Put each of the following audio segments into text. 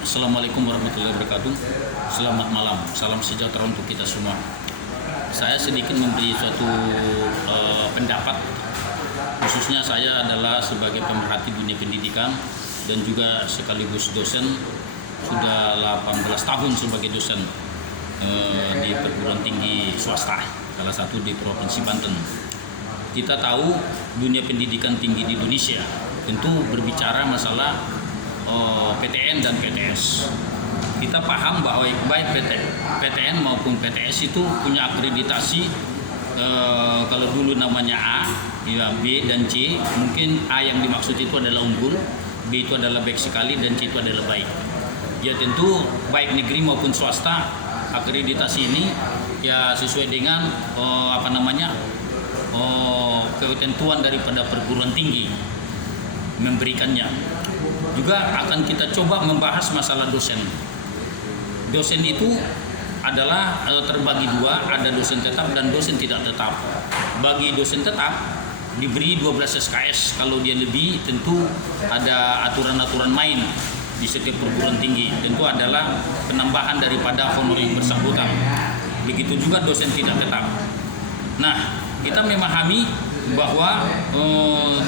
Assalamualaikum warahmatullahi wabarakatuh. Selamat malam, salam sejahtera untuk kita semua. Saya sedikit memberi suatu pendapat. Khususnya saya adalah sebagai pemerhati dunia pendidikan dan juga sekaligus dosen. Sudah 18 tahun sebagai dosen di perguruan tinggi swasta, salah satu di Provinsi Banten. Kita tahu dunia pendidikan tinggi di Indonesia tentu berbicara masalah PTN dan PTS. Kita paham bahwa baik PTN maupun PTS itu punya akreditasi, kalau dulu namanya A, ya B dan C. Mungkin A yang dimaksud itu adalah unggul, B itu adalah baik sekali, dan C itu adalah baik. Ya tentu baik negeri maupun swasta, akreditasi ini ya sesuai dengan ketentuan daripada perguruan tinggi memberikannya. Juga akan kita coba membahas masalah dosen. Dosen itu adalah terbagi dua, ada dosen tetap dan dosen tidak tetap. Bagi dosen tetap diberi 12 SKS, kalau dia lebih tentu ada aturan-aturan main di setiap perguruan tinggi, tentu adalah penambahan daripada honor yang bersangkutan. Begitu juga dosen tidak tetap. Nah, kita memahami bahwa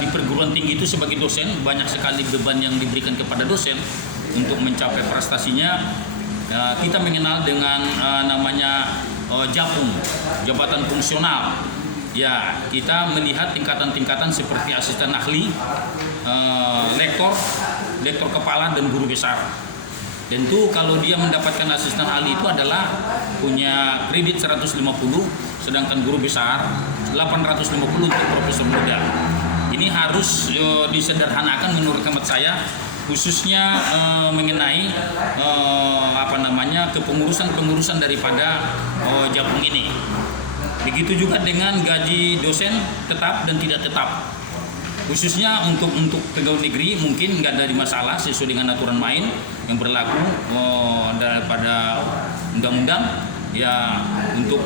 di perguruan tinggi itu sebagai dosen banyak sekali beban yang diberikan kepada dosen untuk mencapai prestasinya. Kita mengenal dengan namanya JAPFUM, jabatan fungsional. Ya, kita melihat tingkatan-tingkatan seperti asisten ahli, lektor kepala dan guru besar. Tentu kalau dia mendapatkan asisten ahli itu adalah punya kredit 150, sedangkan guru besar 850 untuk profesor muda. Ini harus disederhanakan menurut hemat saya, khususnya mengenai kepengurusan daripada JAPFUM ini. Begitu juga dengan gaji dosen tetap dan tidak tetap. Khususnya untuk pegawai negeri mungkin nggak ada masalah sesuai dengan aturan main yang berlaku daripada undang-undang ya untuk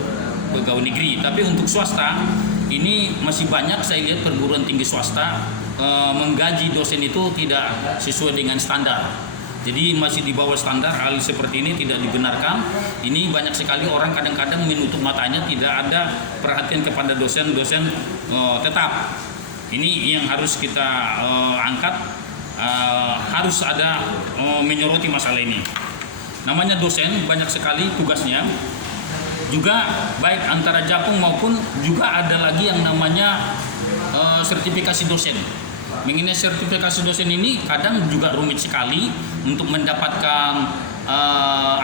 pegawai negeri. Tapi untuk swasta ini masih banyak saya lihat perguruan tinggi swasta menggaji dosen itu tidak sesuai dengan standar. Jadi masih di bawah standar. Hal seperti ini tidak dibenarkan. Ini banyak sekali orang kadang-kadang menutup matanya, tidak ada perhatian kepada dosen-dosen tetap. Ini yang harus kita angkat, harus ada menyoroti masalah ini. Namanya dosen banyak sekali tugasnya. Juga baik antara JAPFUM maupun juga ada lagi yang namanya sertifikasi dosen. Mengenai sertifikasi dosen ini kadang juga rumit sekali untuk mendapatkan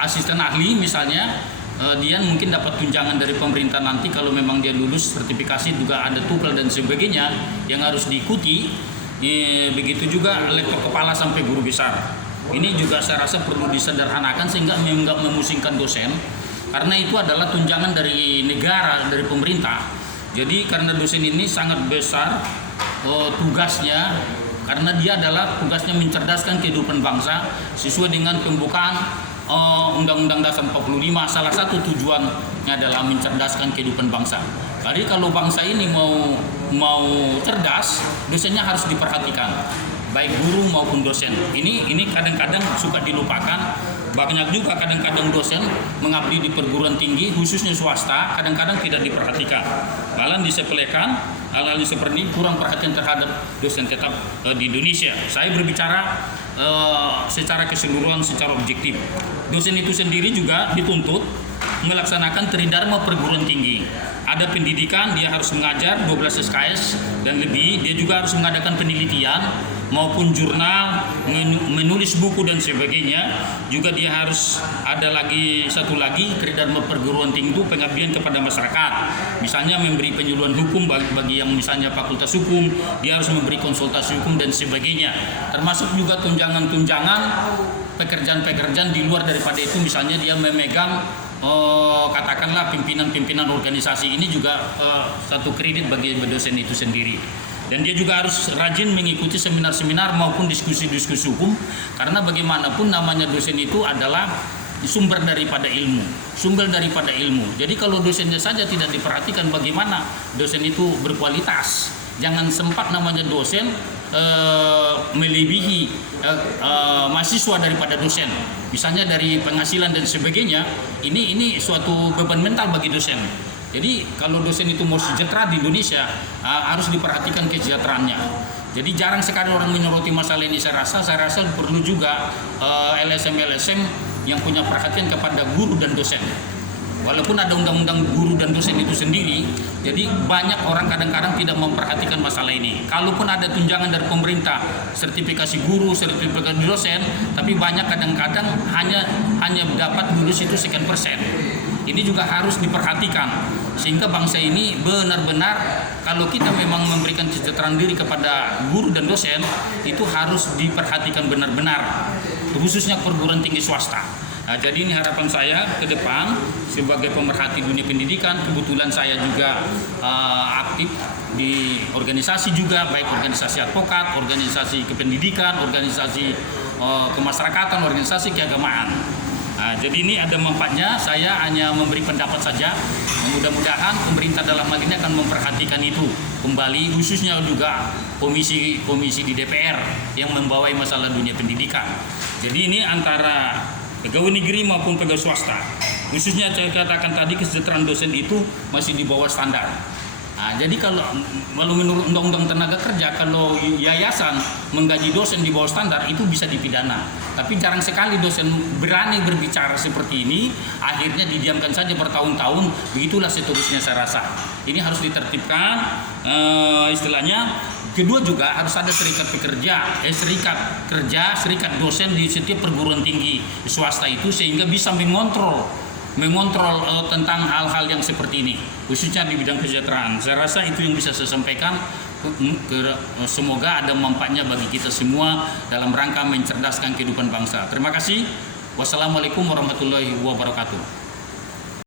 asisten ahli misalnya. Dia mungkin dapat tunjangan dari pemerintah nanti kalau memang dia lulus sertifikasi, juga ada tukel dan sebagainya yang harus diikuti. Begitu juga lektor kepala sampai guru besar. Ini juga saya rasa perlu disederhanakan sehingga nggak memusingkan dosen, karena itu adalah tunjangan dari negara, dari pemerintah. Jadi karena dosen ini sangat besar tugasnya, karena dia adalah tugasnya mencerdaskan kehidupan bangsa sesuai dengan pembukaan Undang-Undang Dasar 45. Salah satu tujuannya adalah mencerdaskan kehidupan bangsa. Jadi kalau bangsa ini mau cerdas, dosennya harus diperhatikan, baik guru maupun dosen. Ini kadang-kadang suka dilupakan. Banyak juga kadang-kadang dosen mengabdi di perguruan tinggi khususnya swasta, kadang-kadang tidak diperhatikan, malah disepelekan. Hal-hal seperti ini kurang perhatian terhadap dosen tetap di Indonesia. Saya berbicara secara keseluruhan, secara objektif. Dosen itu sendiri juga dituntut melaksanakan tridharma perguruan tinggi. Ada pendidikan, dia harus mengajar 12 SKS dan lebih. Dia juga harus mengadakan penelitian maupun jurnal, menulis buku dan sebagainya. Juga dia harus ada lagi satu lagi tridharma perguruan tinggi itu pengabdian kepada masyarakat. Misalnya memberi penyuluhan hukum bagi yang misalnya fakultas hukum, dia harus memberi konsultasi hukum dan sebagainya. Termasuk juga tunjangan-tunjangan pekerjaan-pekerjaan di luar daripada itu, misalnya dia memegang katakanlah pimpinan-pimpinan organisasi. Ini juga satu kredit bagi dosen itu sendiri. Dan dia juga harus rajin mengikuti seminar-seminar maupun diskusi-diskusi hukum, karena bagaimanapun namanya dosen itu adalah sumber daripada ilmu. Jadi kalau dosennya saja tidak diperhatikan, bagaimana dosen itu berkualitas? Jangan sempat namanya dosen melebihi mahasiswa daripada dosen. Misalnya dari penghasilan dan sebagainya, ini suatu beban mental bagi dosen. Jadi kalau dosen itu mau sejahtera di Indonesia, harus diperhatikan kesejahteraannya. Jadi jarang sekali orang menyoroti masalah ini. Saya rasa perlu juga LSM yang punya perhatian kepada guru dan dosen. Walaupun ada undang-undang guru dan dosen itu sendiri, jadi banyak orang kadang-kadang tidak memperhatikan masalah ini. Kalaupun ada tunjangan dari pemerintah, sertifikasi guru, sertifikasi dosen, tapi banyak kadang-kadang hanya dapat lulus itu sekian persen. Ini juga harus diperhatikan, sehingga bangsa ini benar-benar, kalau kita memang memberikan kesejahteraan diri kepada guru dan dosen, itu harus diperhatikan benar-benar, khususnya perguruan tinggi swasta. Nah, jadi ini harapan saya ke depan sebagai pemerhati dunia pendidikan. Kebetulan saya juga aktif di organisasi juga, baik organisasi advokat, organisasi kependidikan, organisasi kemasyarakatan, organisasi keagamaan. Nah, jadi ini ada manfaatnya. Saya hanya memberi pendapat saja. Mudah-mudahan pemerintah dalam hal ini akan memperhatikan itu kembali, khususnya juga komisi di DPR yang membawai masalah dunia pendidikan. Jadi ini antara pegawai negeri maupun pegawai swasta, khususnya saya katakan tadi kesejahteraan dosen itu masih di bawah standar. Nah, jadi kalau menurut Undang-Undang Tenaga Kerja, kalau yayasan menggaji dosen di bawah standar itu bisa dipidana. Tapi jarang sekali dosen berani berbicara seperti ini, akhirnya didiamkan saja bertahun-tahun. Begitulah seterusnya saya rasa. Ini harus ditertibkan, istilahnya. Kedua juga harus ada serikat dosen di setiap perguruan tinggi swasta itu, sehingga bisa mengontrol tentang hal-hal yang seperti ini, khususnya di bidang kesejahteraan. Saya rasa itu yang bisa saya sampaikan. Semoga ada manfaatnya bagi kita semua dalam rangka mencerdaskan kehidupan bangsa. Terima kasih. Wassalamualaikum warahmatullahi wabarakatuh.